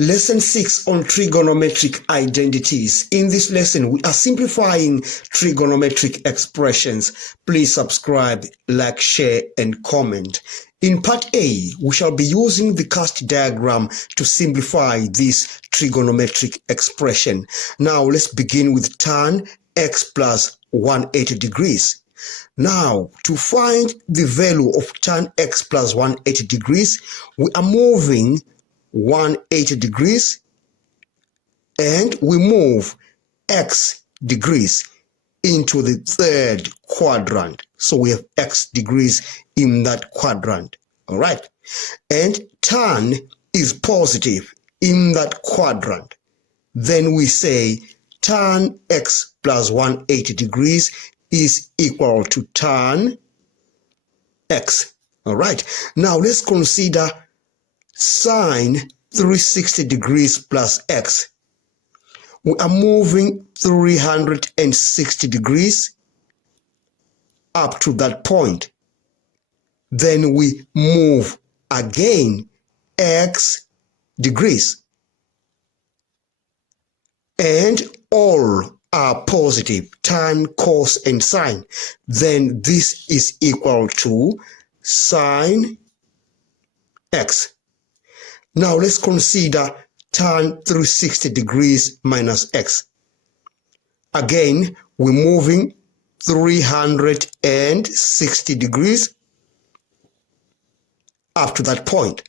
Lesson 6 on trigonometric identities. In this lesson, we are simplifying trigonometric expressions. Please subscribe, like, share, and comment. In part A, we shall be using the cast diagram to simplify this trigonometric expression. Now, let's begin with tan x plus 180 degrees. Now, to find the value of tan x plus 180 degrees, we are moving 180 degrees and we move x degrees into the third quadrant. So we have x degrees in that quadrant. All right. And tan is positive in that quadrant. Then we say tan x plus 180 degrees is equal to tan x. All right. Now let's consider sine 360 degrees plus x. We are moving 360 degrees up to that point. Then we move again x degrees. And all are positive, tan, cos, and sine. Then this is equal to sine x. Now let's consider tan 360 degrees minus x. Again, we're moving 360 degrees up to that point.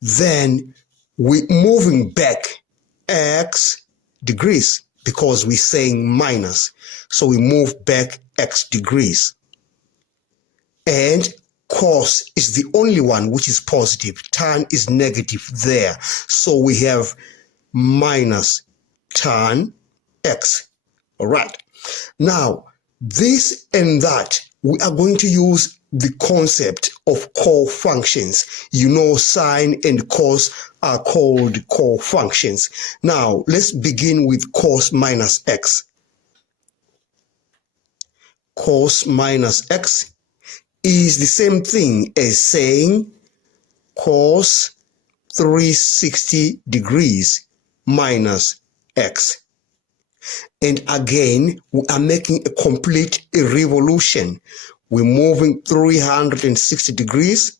Then we're moving back x degrees because we're saying minus. So we move back x degrees. And cos is the only one which is positive. Tan is negative there. So we have minus tan x. All right. Now, this and that, we are going to use the concept of co-functions. You know, sine and cos are called co-functions. Now, let's begin with cos minus x. Cos minus x is the same thing as saying cos 360 degrees minus x. And again, we are making a complete revolution. We're moving 360 degrees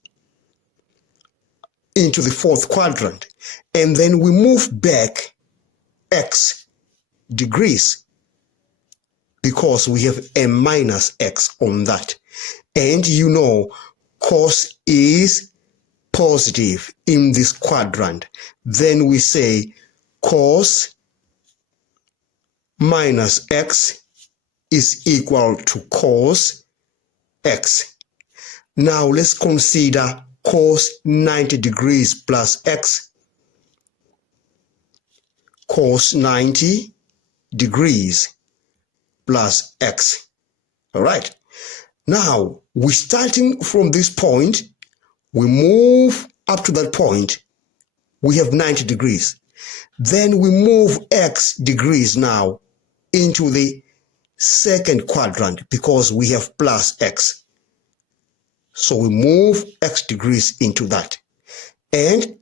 into the fourth quadrant. And then we move back x degrees because we have a minus x on that. And you know, cos is positive in this quadrant. Then we say cos minus x is equal to cos x. Now let's consider cos 90 degrees plus x. Cos 90 degrees plus x. All right. Now, we're starting from this point, we move up to that point, we have 90 degrees. Then we move x degrees now into the second quadrant because we have plus x. So we move x degrees into that. And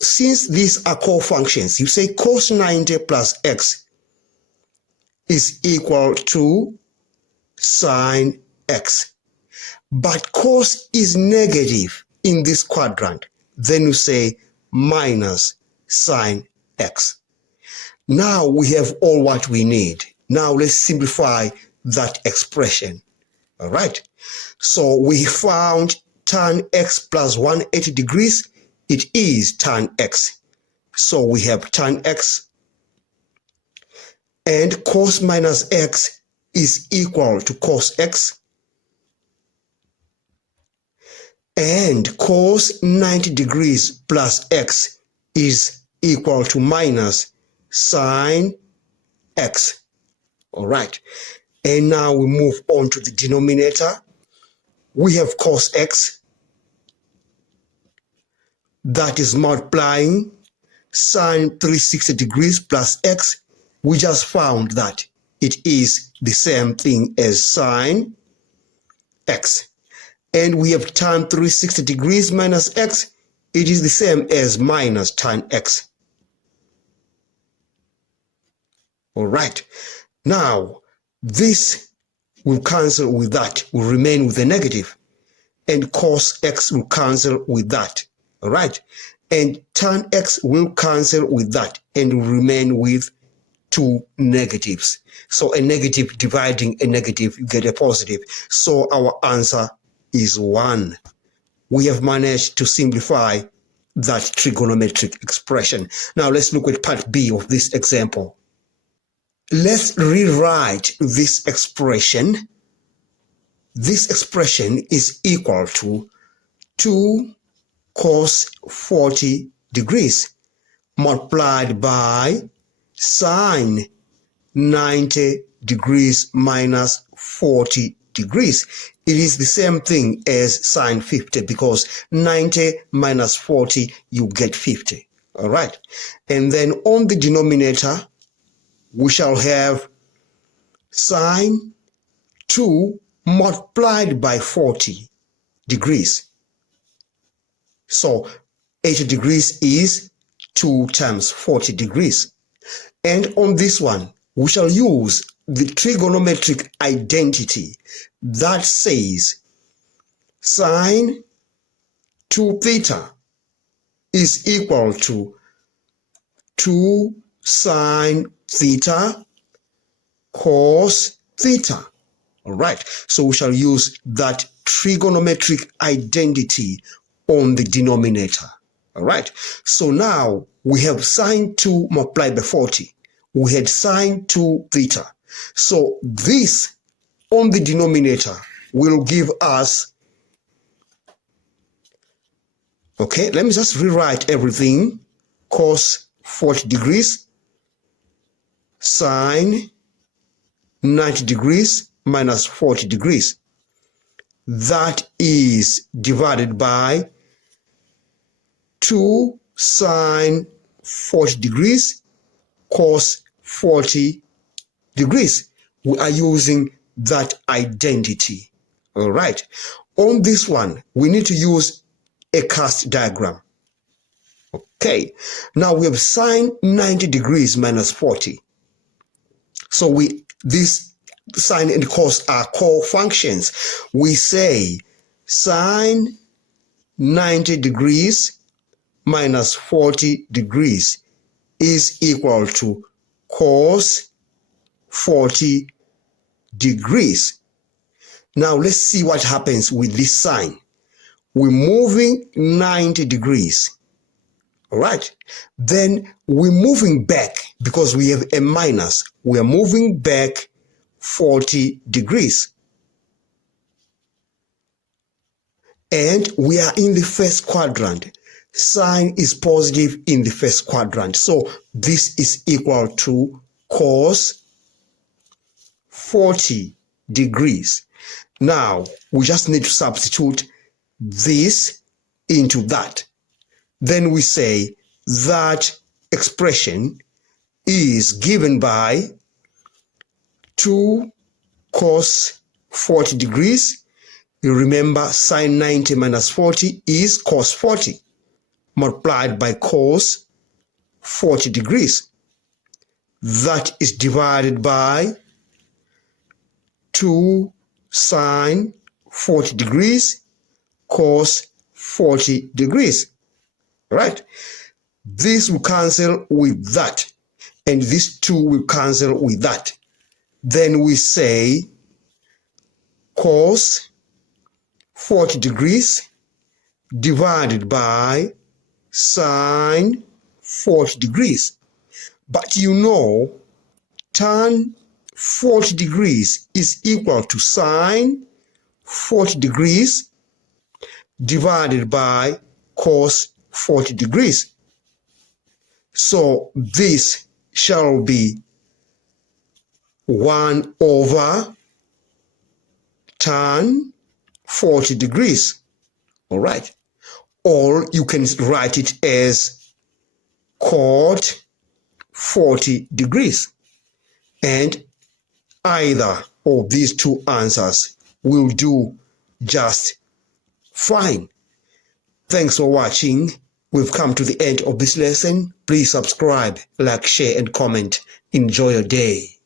since these are co-functions, you say cos 90 plus x is equal to sine x. But cos is negative in this quadrant. Then you say minus sine x. Now we have all what we need. Now let's simplify that expression. All right. So we found tan x plus 180 degrees. It is tan x. So we have tan x. And cos minus x is equal to cos x. And cos 90 degrees plus x is equal to minus sine x. All right. And now we move on to the denominator. We have cos x. That is multiplying sine 360 degrees plus x. We just found that it is the same thing as sine x. And we have tan 360 degrees minus x. It is the same as minus tan x. All right. Now, this will cancel with that, will remain with a negative. And cos x will cancel with that. All right. And tan x will cancel with that and will remain with two negatives. So a negative dividing a negative, you get a positive. So our answer is 1. We have managed to simplify that trigonometric expression. Now let's look at part B of this example. Let's rewrite this expression. This expression is equal to 2 cos 40 degrees multiplied by sine 90 degrees minus 40 degrees. It is the same thing as sine 50 because 90 minus 40, you get 50. All right. And then on the denominator, we shall have sine 2 multiplied by 40 degrees. So 80 degrees is 2 times 40 degrees. And on this one, we shall use the trigonometric identity that says sine 2 theta is equal to 2 sine theta cos theta. All right. So we shall use that trigonometric identity on the denominator. All right. So now we have sine 2 multiplied by 40. We had sine 2 theta. So this on the denominator will give us, okay, let me just rewrite everything. Cos 40 degrees, sine 90 degrees minus 40 degrees. That is divided by 2 sine 40 degrees cos 40 degrees. We are using that identity. All right. On this one, we need to use a cast diagram. Okay. Now we have sine 90 degrees minus 40. So this sine and cos are co-functions. We say sine 90 degrees minus 40 degrees is equal to cos 40 degrees. Now let's see what happens with this sign. We're moving 90 degrees. All right. Then we're moving back because we have a minus. We are moving back 40 degrees. And we are in the first quadrant. Sine is positive in the first quadrant. So this is equal to cos 40 degrees. Now we just need to substitute this into that. Then we say that expression is given by 2 cos 40 degrees. You remember sine 90 minus 40 is cos 40 multiplied by cos 40 degrees. That is divided by 2 sine 40 degrees cos 40 degrees. Right? This will cancel with that. And this 2 will cancel with that. Then we say cos 40 degrees divided by sine 40 degrees. But you know, tan 40 degrees is equal to sine 40 degrees divided by cos 40 degrees. So this shall be 1 over tan 40 degrees. All right. Or you can write it as cot 40 degrees. And either of these two answers will do just fine. Thanks for watching. We've come to the end of this lesson. Please subscribe, like, share, and comment. Enjoy your day.